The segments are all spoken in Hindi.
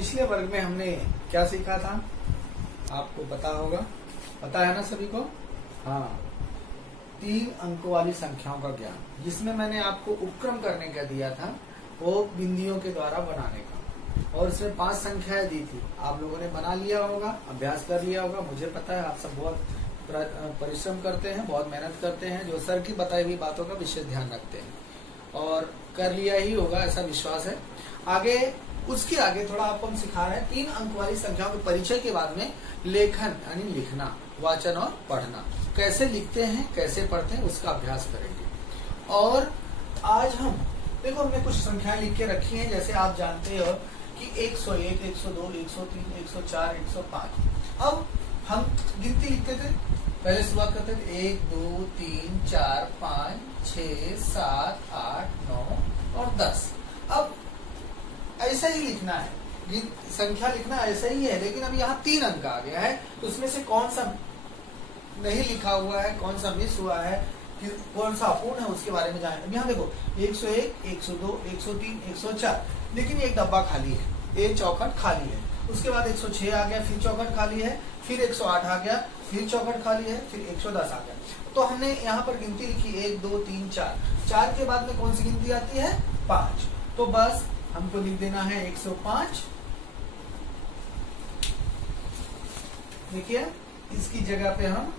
पिछले वर्ग में हमने क्या सीखा था, आपको पता होगा, पता है ना सभी को। हाँ, 3 अंकों वाली संख्याओं का ज्ञान, जिसमें मैंने आपको उपक्रम करने का दिया था, वो बिंदियों के द्वारा बनाने का, और इसमें 5 संख्याएं दी थी। आप लोगों ने बना लिया होगा, अभ्यास कर लिया होगा। मुझे पता है आप सब बहुत परिश्रम करते हैं, बहुत मेहनत करते हैं, जो सर की बताई हुई बातों का विशेष ध्यान रखते हैं, और कर लिया ही होगा ऐसा विश्वास है। आगे उसके आगे थोड़ा आपको हम सिखा रहे हैं 3 अंक वाली संख्याओं के परिचय के बाद में लेखन यानी लिखना, वाचन और पढ़ना, कैसे लिखते हैं कैसे पढ़ते हैं उसका अभ्यास करेंगे। और आज हम देखो, हमने कुछ संख्याएं लिख के रखी हैं, जैसे आप जानते हो कि 101, 102, 103, 104, 105। अब हम गिनती लिखते थे, पहले शुरुआत करते थे 1, 2, 3, 4, 5, 6, 7, 8, 9 और 10। अब ऐसा ही लिखना है, संख्या लिखना ऐसा ही है, लेकिन अब यहाँ 3 अंक आ गया है, तो उसमें से कौन सा नहीं लिखा हुआ है, कौन सा मिस हुआ है, कौन सा अपूर्ण है, उसके बारे में जानेंगे। यहाँ देखो 101, 102, 103, 104, लेकिन एक डब्बा खाली है, एक चौखट खाली है। उसके बाद 106 आ गया, फिर चौखट खाली है, फिर 108 आ गया, फिर चौखट खाली है, फिर 110 आ गया। तो हमने यहाँ पर गिनती लिखी 1, 2, 3, 4। 4 के बाद में कौन सी गिनती आती है? 5। तो बस हमको लिख देना है 105। देखिए, इसकी जगह पे हम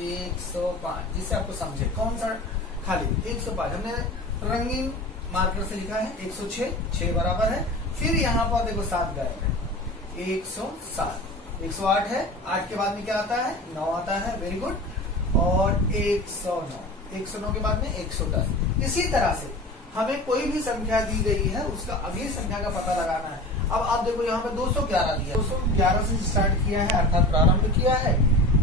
105, जिससे आपको समझे कौन सा खाली 105। हमने रंगीन मार्कर से लिखा है 106, 6 बराबर है। फिर यहाँ पर देखो 7 गायब है, 107। 108 है, 8 के बाद में क्या आता है? 9 आता है, वेरी गुड। और 109, 109 के बाद में 110। इसी तरह से हमें कोई भी संख्या दी गई है, उसका अगली संख्या का पता लगाना है। अब आप देखो यहाँ पे 211 दिया, 211 से स्टार्ट किया है, अर्थात प्रारंभ किया है,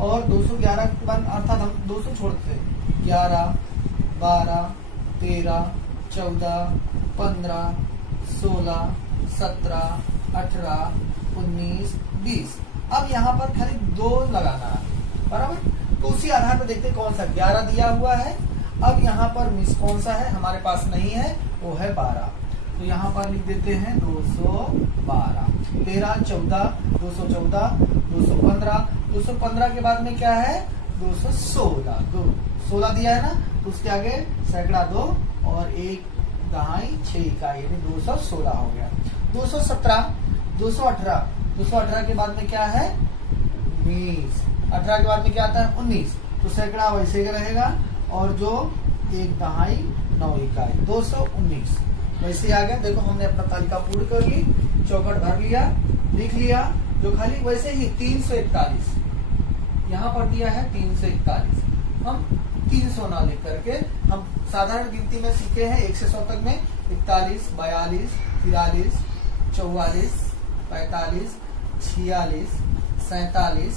और 211 के बाद अर्थात हम 200 छोड़ते हैं। 11, 12, 13, 14, 15, 16, 17, 18, 19, 20। अब यहाँ पर खाली 2 लगाना है, बराबर। तो उसी आधार पर देखते हैं कौन सा 11 दिया हुआ है। अब यहाँ पर मिस कौन सा है, हमारे पास नहीं है, वो है 12। तो यहाँ पर लिख देते हैं 212। 13, 14, 214, 215। 215 के बाद में क्या है? 216। 16 दिया है ना, तो उसके आगे सैकड़ा 2 और 1 दहाई 6 इकाई, यानी 216 हो गया। 217, 218। 218 के बाद में क्या है? 19। 18 के बाद में क्या आता है? 19। तो सैकड़ा वैसे ही रहेगा, और जो 1 दहाई 9 इकाई, 219 वैसे आ गया। देखो, हमने अपना तालिका पूर्ण कर ली, चौखट भर लिया, लिख लिया। जो खाली वैसे ही 341 यहाँ पर दिया है, 341। हम 300 ना लिख करके हम साधारण गिनती में सीखे हैं 1 से 100 तक में 41, 42, 43, 44, 45, 46, 47,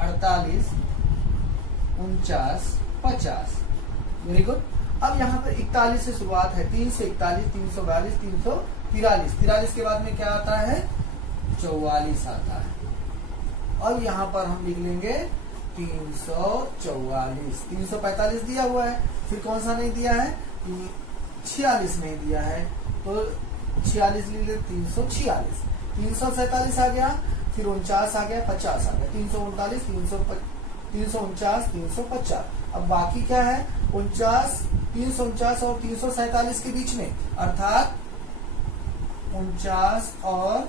48, 49, 50। Very good. अब यहाँ पर 41 से शुरुआत है, 3 से 41, 342, 343। 43 के बाद में क्या आता है? 44 आता है। अब यहाँ पर हम लिख लेंगे 344। 345 दिया हुआ है, फिर कौन सा नहीं दिया है? 46 नहीं दिया है, तो 46 लिख ले, 346। 347 आ गया, फिर 49 आ गया, 50 आ गया, 339, 349, 350। अब बाकी क्या है? 49, 349 और 347 के बीच में, अर्थात 49 और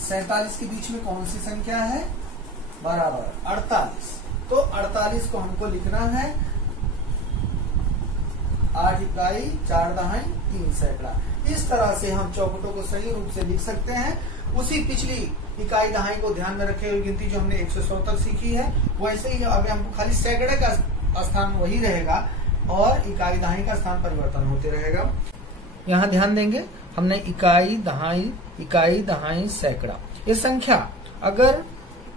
47 के बीच में कौन सी संख्या है? बराबर 48। तो 48 को हमको लिखना है 8 इकाई 4 दहाई 3 सैकड़ा। इस तरह से हम चौखटों को सही रूप से लिख सकते हैं। उसी पिछली इकाई दहाई को ध्यान में रखे हुए गिनती जो हमने 1 से 100 तक सीखी है, वैसे ही आगे हमको खाली सैकड़े का स्थान वही रहेगा और इकाई दहाई का स्थान परिवर्तन होते रहेगा। यहाँ ध्यान देंगे, हमने इकाई दहाई सैकड़ा, ये संख्या अगर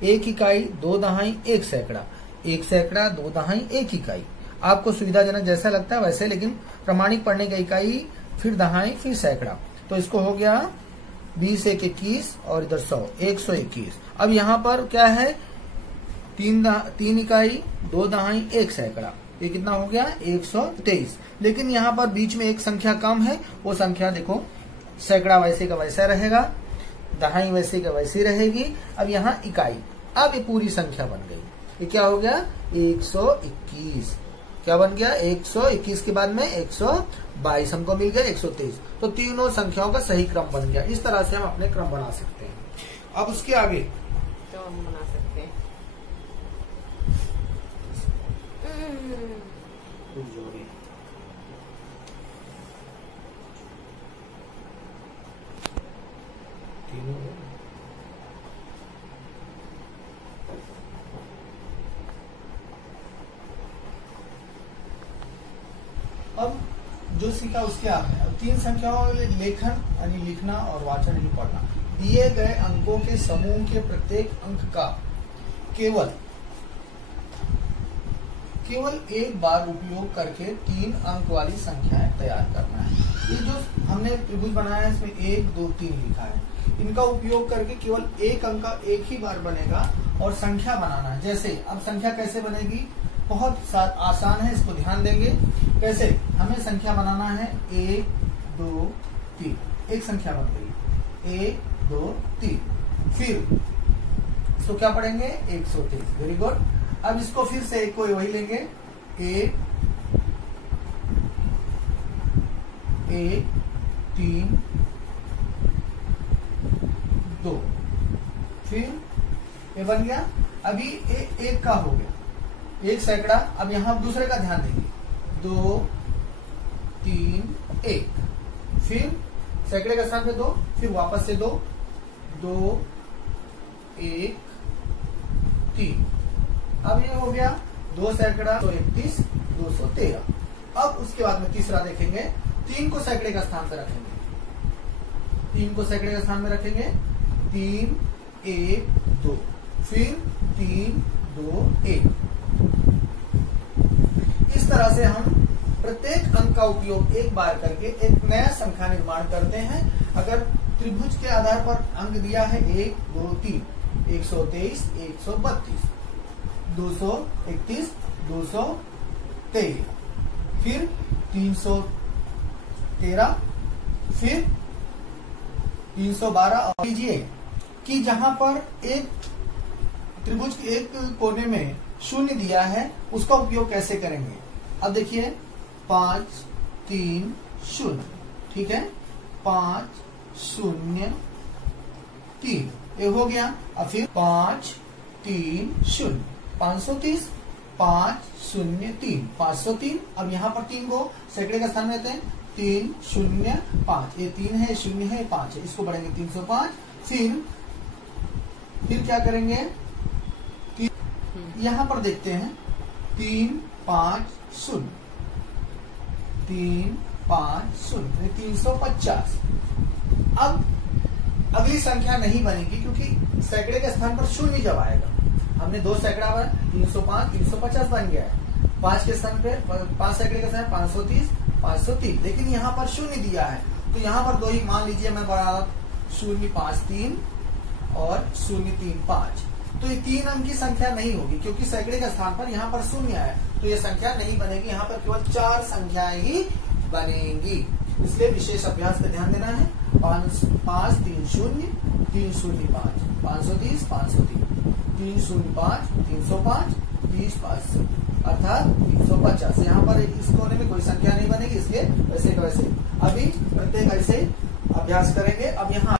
1 इकाई 2 दहाई 1 सैकड़ा, 1 सैकड़ा 2 दहाई 1 इकाई, आपको सुविधाजनक जैसा लगता है वैसे, लेकिन प्रमाणिक पढ़ने का इकाई, फिर दहाई, फिर सैकड़ा। तो इसको हो गया 20 1 21 और इधर 100, 121। अब यहाँ पर क्या है? 3 इकाई 2 दहाई 1 सैकड़ा, ये कितना हो गया? 123। लेकिन यहाँ पर बीच में एक संख्या कम है, वो संख्या देखो सैकड़ा वैसे का वैसा रहेगा, दहाई वैसे का वैसी रहेगी। अब यहाँ इकाई, अब ये पूरी संख्या बन गई। ये क्या हो गया 121। क्या बन गया 121 के बाद में 122 हमको मिल गया 123। तो तीनों संख्याओं का सही क्रम बन गया। इस तरह से हम अपने क्रम बना सकते हैं। अब उसके आगे तो हम बना सकते हैं अब जो सीखा उसके आगे अब 3 संख्याओं में लेखन यानी लिखना और वाचन ही पढ़ना। दिए गए अंकों के समूह के प्रत्येक अंक का केवल एक बार उपयोग करके 3 अंक वाली संख्याएं तैयार करना है। ये जो हमने त्रिभुज बनाया है इसमें 1 2 3 लिखा है, इनका उपयोग करके केवल एक अंक एक ही बार बनेगा और संख्या बनाना है। जैसे अब संख्या कैसे बनेगी, बहुत आसान है, इसको ध्यान देंगे। कैसे हमें संख्या बनाना है 1 2 3, एक संख्या बन गई 1 2 3। फिर इसको क्या पढ़ेंगे 123। Very good. अब इसको फिर से एक को वही लेंगे 1 1 3 2। फिर ये बन गया। अभी एक का हो गया एक सैकड़ा। अब यहां दूसरे का ध्यान देंगे 2 3 1। फिर सैकड़े का स्थान पे 2, फिर वापस से 2 2 1 3। अब ये हो गया 2 सैकड़ा 131 213। अब उसके बाद में तीसरा देखेंगे, 3 को सैकड़े का स्थान पे रखेंगे, 3 को सैकड़े का स्थान में रखेंगे 3 1 2। फिर 3 2 1। इस तरह से हम प्रत्येक अंक का उपयोग एक बार करके एक नया संख्या निर्माण करते हैं। अगर त्रिभुज के आधार पर अंक दिया है 1 2 3, 123 132, 231 213, फिर 313, फिर 312। और लीजिए कि जहां पर एक त्रिभुज के एक कोने में 0 दिया है उसका उपयोग कैसे करेंगे। अब देखिए 5 3 0, ठीक है 5 0 3 ये हो गया। अब फिर 5 3 0 530 5 0 3 503। अब यहाँ पर 3 को सैकड़े का स्थान में लेते हैं 3 0 5। ये 3 है 0 है 5 है, इसको बढ़ेंगे 305। फिर क्या करेंगे, यहाँ पर देखते हैं 3 5 0 3 5 0 350। अब अगली संख्या नहीं बनेगी क्योंकि सैकड़े के स्थान पर 0 जब आएगा। हमने 2 सैकड़ा 305 350 बन गया है। 5 के स्थान पे 5 सैकड़े के स्थान 530 503, लेकिन यहाँ पर 0 दिया है तो यहाँ पर 2 ही मान लीजिए मैं बना 0 5 3 और 0 3 5। तो ये 3 अंक की संख्या नहीं होगी क्योंकि सैकड़े के स्थान पर यहाँ पर 0 है, तो ये संख्या नहीं बनेगी। यहाँ पर केवल 4 संख्याएं ही बनेंगी। इसलिए विशेष अभ्यास पे ध्यान देना है। 5 3 0 3 0 5 530 503 305 305 30 500 अर्थात 350। यहाँ पर इस कोने में कोई संख्या नहीं बनेगी, इसलिए वैसे का वैसे। अभी प्रत्येक ऐसे अभ्यास करेंगे। अब यहाँ